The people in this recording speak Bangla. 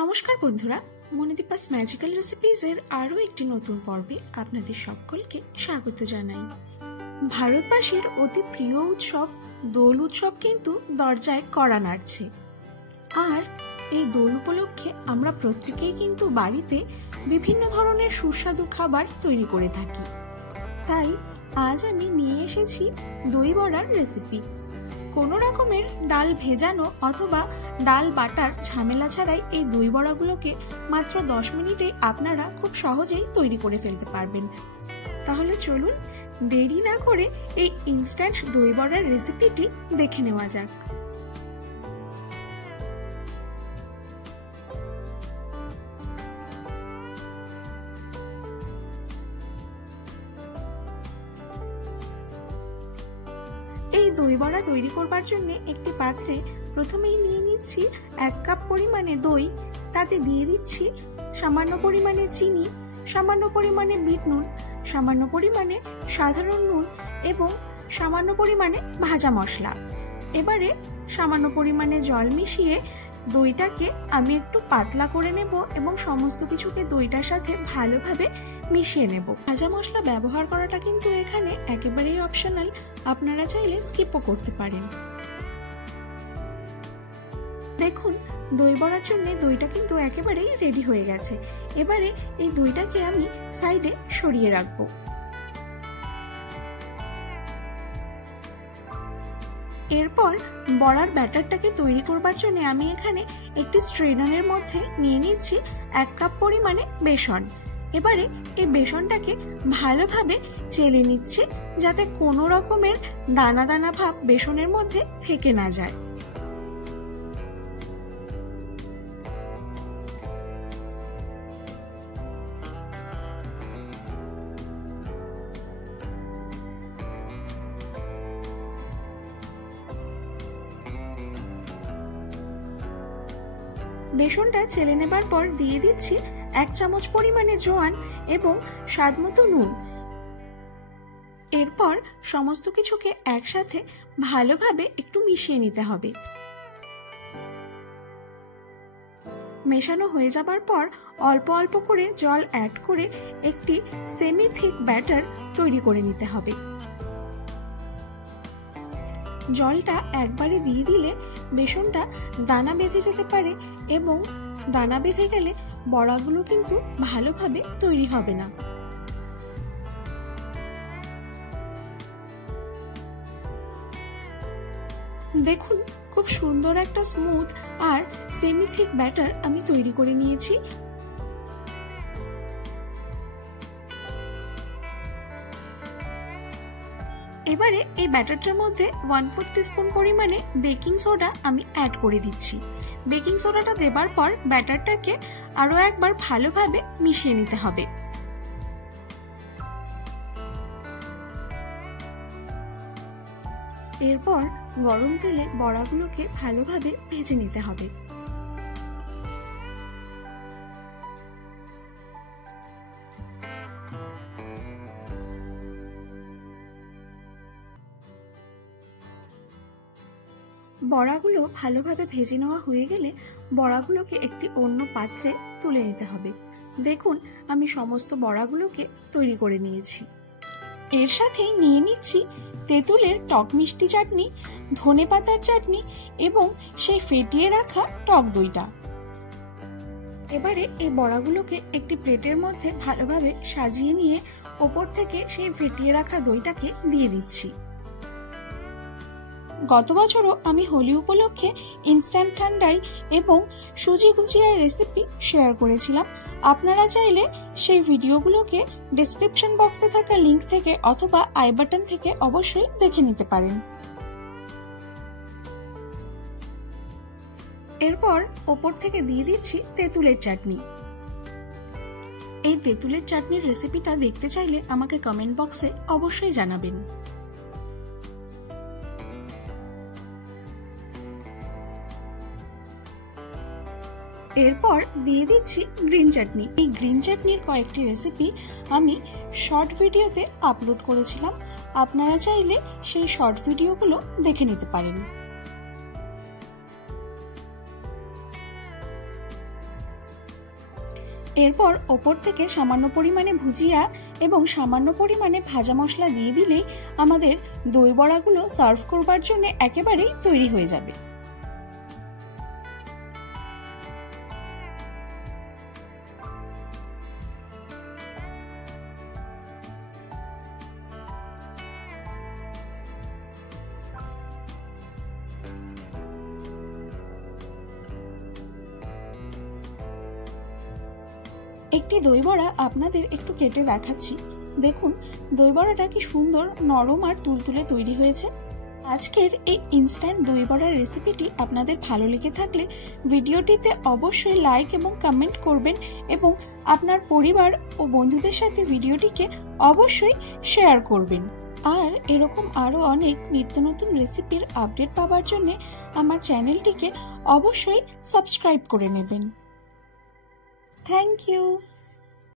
নমস্কার বন্ধুরা, মনিদীপাস ম্যাজিক্যাল রেসিপিজের আরও একটি নতুন পর্বে আপনাদের সকলকে স্বাগত জানাই। ভারতবাসীর অতি প্রিয় উৎসব দোল উৎসব কিন্তু দরজায় কড়া নাড়ছে। আর এই দোল উপলক্ষে আমরা প্রত্যেকেই কিন্তু বাড়িতে বিভিন্ন ধরনের সুস্বাদু খাবার তৈরি করে থাকি। তাই আজ আমি নিয়ে এসেছি দই বড়ার রেসিপি। কোনো রকমের ডাল ভেজানো অথবা ডাল বাটার ঝামেলা ছাড়াই এই দই বড়াগুলোকে মাত্র 10 মিনিটে আপনারা খুব সহজেই তৈরি করে ফেলতে পারবেন। তাহলে চলুন দেরি না করে এই ইনস্ট্যান্ট দই বড়ার রেসিপিটি দেখে নেওয়া যাক। এই দই বড়া তৈরি করবার জন্য একটি পাত্রে প্রথমেই নিয়ে নিচ্ছি 1 কাপ পরিমাণে দই। তাতে দিয়ে দিচ্ছি সামান্য পরিমাণে চিনি, সামান্য পরিমাণে বিট নুন, সামান্য পরিমাণে সাধারণ নুন এবং সামান্য পরিমাণে ভাজা মশলা। এবারে সামান্য পরিমাণে জল মিশিয়ে দইটাকে আমি একটু পাতলা করে নেব এবং সমস্ত কিছুকে দইটার সাথে ভালোভাবে মিশিয়ে নেব। ভাজা মশলা ব্যবহার করাটা কিন্তু এখানে একেবারেই অপশনাল, আপনারা চাইলে স্কিপও করতে পারেন। দেখুন দই বড়ার জন্য দইটা কিন্তু একেবারেই রেডি হয়ে গেছে। এবারে এই দইটাকে আমি সাইডে সরিয়ে রাখবো। এরপর বড়ার ব্যাটারটাকে তৈরি করবার জন্য আমি এখানে একটি স্ট্রেনারের মধ্যে নিয়ে নিচ্ছি 1 কাপ পরিমাণে বেসন। এবারে এই বেসনটাকে ভালোভাবে চেলে নিচ্ছি যাতে কোনো রকমের দানা দানা ভাব বেসনের মধ্যে থেকে না যায়। বেসনটা চেলে নেবার পর দিয়ে দিচ্ছি 1 চামচ পরিমাণে জোয়ান এবং স্বাদমতো নুন। এরপর সমস্ত কিছুকে একসাথে ভালোভাবে একটু মিশিয়ে নিতে হবে। মেশানো হয়ে যাবার পর অল্প অল্প করে জল অ্যাড করে একটি সেমি থিক ব্যাটার তৈরি করে নিতে হবে। জলটা একবারে দিয়ে দিলে বেসনটা দানা বেঁধে যেতে পারে এবং দানা বেঁধে গেলে বড়াগুলো কিন্তু ভালোভাবে তৈরি হবে না। দেখুন খুব সুন্দর একটা স্মুথ আর সেমি থিক ব্যাটার আমি তৈরি করে নিয়েছি। এবারে এই ব্যাটারটার মধ্যে 1/4 টিস্পুন পরিমাণে বেকিং সোডা আমি অ্যাড করে দিচ্ছি। বেকিং সোডাটা দেবার পর ব্যাটারটাকে আরো একবার ভালোভাবে মিশিয়ে নিতে হবে। এরপর গরম তেলে বড়াগুলোকে ভালোভাবে ভেজে নিতে হবে। বড়াগুলো ভালোভাবে ভেজে নেওয়া হয়ে গেলে বড়াগুলোকে একটি অন্য পাত্রে তুলে নিতে হবে। দেখুন আমি সমস্ত বড়াগুলোকে তৈরি করে নিয়েছি। এর সাথে নিয়ে নিচ্ছি তেঁতুলের টক মিষ্টি চাটনি, ধনেপাতার চাটনি এবং সেই ফেটিয়ে রাখা টক দইটা। এবারে এই বড়াগুলোকে একটি প্লেটের মধ্যে ভালোভাবে সাজিয়ে নিয়ে ওপর থেকে সেই ফেটিয়ে রাখা দইটাকে দিয়ে দিচ্ছি। গত বছরও আমি হোলি উপলক্ষে ইনস্ট্যান্ট ঠান্ডাই এবং সুজি গুজিয়ার রেসিপি শেয়ার করেছিলাম। আপনারা চাইলে সেই ভিডিওগুলোকে ডেসক্রিপশন বক্সে থাকা লিংক থেকে অথবা আই বাটন থেকে অবশ্যই দেখে নিতে পারেন। এরপর ওপর থেকে দিয়ে দিচ্ছি তেঁতুলের চাটনি। এই তেঁতুলের চাটনির রেসিপিটা দেখতে চাইলে আমাকে কমেন্ট বক্সে অবশ্যই জানাবেন। এরপর দিয়ে দিচ্ছি গ্রিন চাটনি। এই গ্রিন চাটনির কয়েকটি রেসিপি আমি শর্ট ভিডিওতে আপলোড করেছিলাম, আপনারা চাইলে সেই শর্ট ভিডিওগুলো দেখে নিতে পারেন। এরপর ওপর থেকে সামান্য পরিমাণে ভুজিয়া এবং সামান্য পরিমাণে ভাজা মশলা দিয়ে দিলেই আমাদের দই বড়াগুলো সার্ভ করবার জন্য একেবারেই তৈরি হয়ে যাবে। একটি দই বড়া আপনাদের একটু কেটে দেখাচ্ছি। দেখুন দই বড়াটা কি সুন্দর নরম আর তুলতুলে তৈরি হয়েছে। আজকের এই ইনস্ট্যান্ট দই বড়ার রেসিপিটি আপনাদের ভালো লেগে থাকলে ভিডিওটিতে অবশ্যই লাইক এবং কমেন্ট করবেন এবং আপনার পরিবার ও বন্ধুদের সাথে ভিডিওটিকে অবশ্যই শেয়ার করবেন। আর এরকম আরো অনেক নিত্য নতুন রেসিপির আপডেট পাওয়ার জন্য আমার চ্যানেলটিকে অবশ্যই সাবস্ক্রাইব করে নেবেন। Thank you.